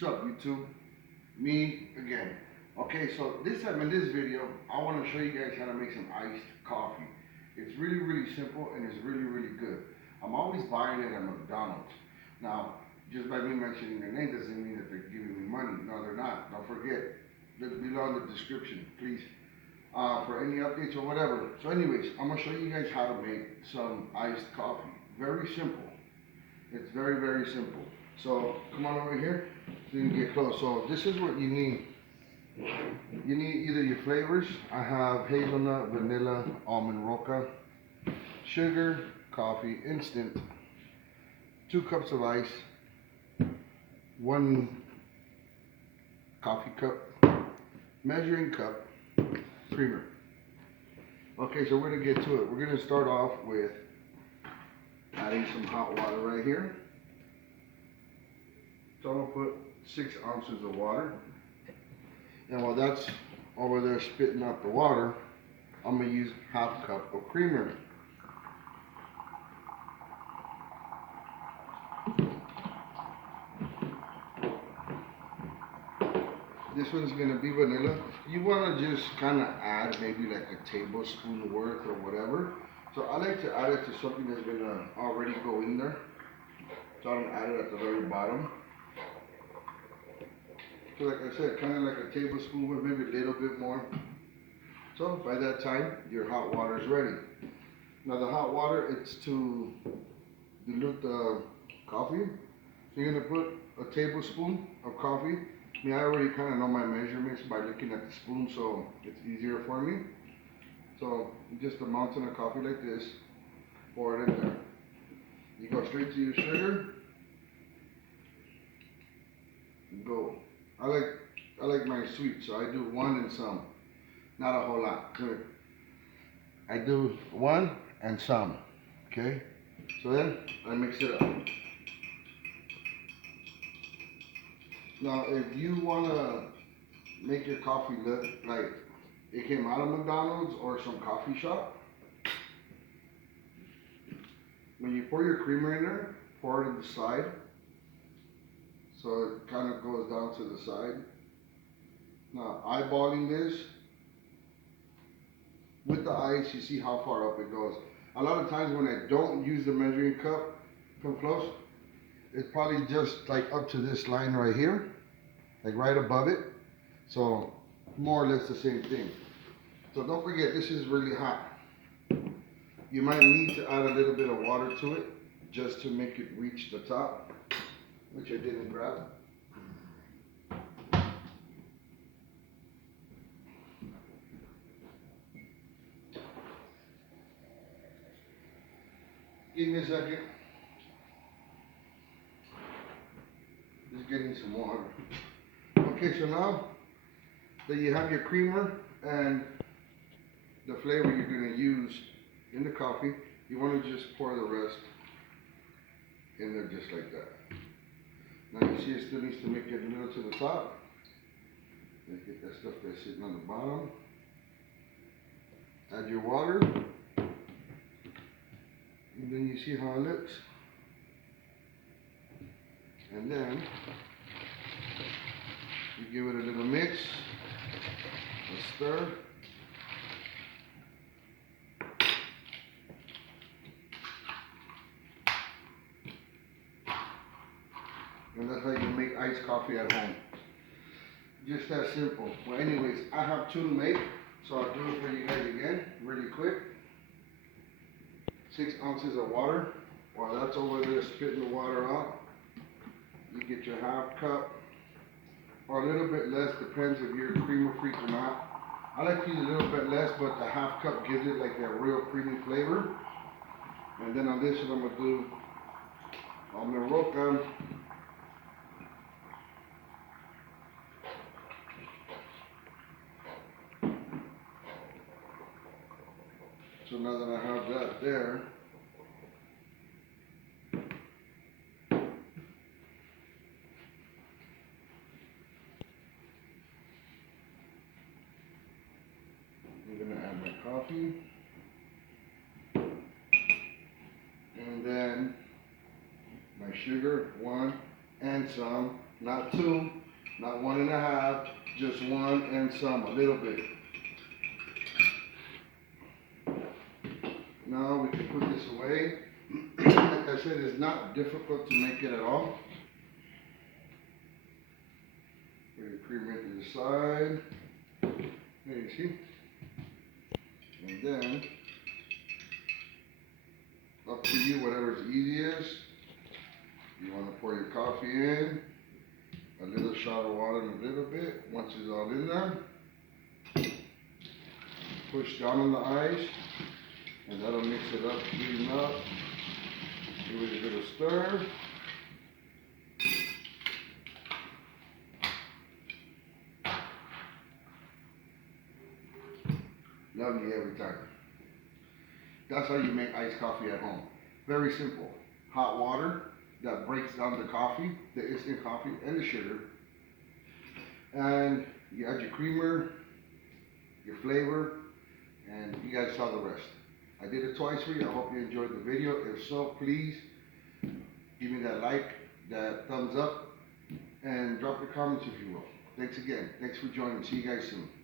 What's up, YouTube? Me again. Okay, so this time in this video, I want to show you guys how to make some iced coffee. It's really simple and it's really good. I'm always buying it at McDonald's. Now, just by me mentioning their name doesn't mean that they're giving me money. No, they're not. Don't forget. Look below in the description, please, for any updates or whatever. So anyways, I'm going to show you guys how to make some iced coffee. Very simple. It's very simple. So come on over here so you can get close. So this is what you need. You need either your flavors. I have hazelnut, vanilla, almond roca, sugar, coffee, instant, 2 cups of ice, 1 coffee cup, measuring cup, creamer. Okay, so we're gonna get to it. We're gonna start off with adding some hot water right here. So I'm gonna put 6 ounces of water. And while that's over there spitting out the water, I'm gonna use 1/2 cup of creamer. This one's gonna be vanilla. You wanna just kinda add maybe like a tablespoon worth or whatever. So I like to add it to something that's gonna already go in there. So I don't add it at the very bottom. So like I said, kind of like a tablespoon with maybe a little bit more. So by that time, your hot water is ready. Now the hot water, it's to dilute the coffee. So you're gonna put a tablespoon of coffee. I mean, I already kind of know my measurements by looking at the spoon, so it's easier for me. So just a mountain of coffee like this, pour it in there. You go straight to your sugar. Go. I like mine sweet, so I do 1 and some, not a whole lot. Good. I do 1 and some. Okay. So then I mix it up. Now, if you wanna make your coffee look like it came out of McDonald's or some coffee shop, when you pour your creamer in there, pour it to the side. So it kind of goes down to the side. Now, eyeballing this with the ice, you see how far up it goes. A lot of times when I don't use the measuring cup, come close, it's probably just like up to this line right here, like right above it. So more or less the same thing. So don't forget, this is really hot. You might need to add a little bit of water to it just to make it reach the top, which I didn't grab. Give me a second. Just getting some water. Okay, so now that you have your creamer and the flavor you're going to use in the coffee, you want to just pour the rest in there just like that. Now you see it still needs to make it a little to the top. Let's get that stuff that's sitting on the bottom. Add your water. And then you see how it looks. And then you give it a little mix, a stir. And that's how you make iced coffee at home. Just that simple. Well, anyways, I have 2 to make, so I'll do it for you guys again, really quick. 6 ounces of water. While that's over there spitting the water out, you get your 1/2 cup, or a little bit less, depends if you're a creamer freak or not. I like to use a little bit less, but the 1/2 cup gives it like that real creamy flavor. And then on this one, I'm gonna do almond roca. So now that I have that there, I'm gonna add my coffee. And then my sugar, 1 and some. not two, not 1.5, just one and some, a little bit. Now we can put this away. Like I said, it's not difficult to make it at all. Put your creamer to the side. There you see. And then, up to you, whatever's easiest. You want to pour your coffee in, a little shot of water and a little bit. Once it's all in there, push down on the ice, and that'll mix it up, sweeten up. Give it a little stir. Lovely every time. That's how you make iced coffee at home. Very simple. Hot water that breaks down the coffee, the instant coffee, and the sugar. And you add your creamer, your flavor, and you guys saw the rest. I did it twice for you. I hope you enjoyed the video. If so, please give me that like, that thumbs up, and drop your comments if you will. Thanks again. Thanks for joining. See you guys soon.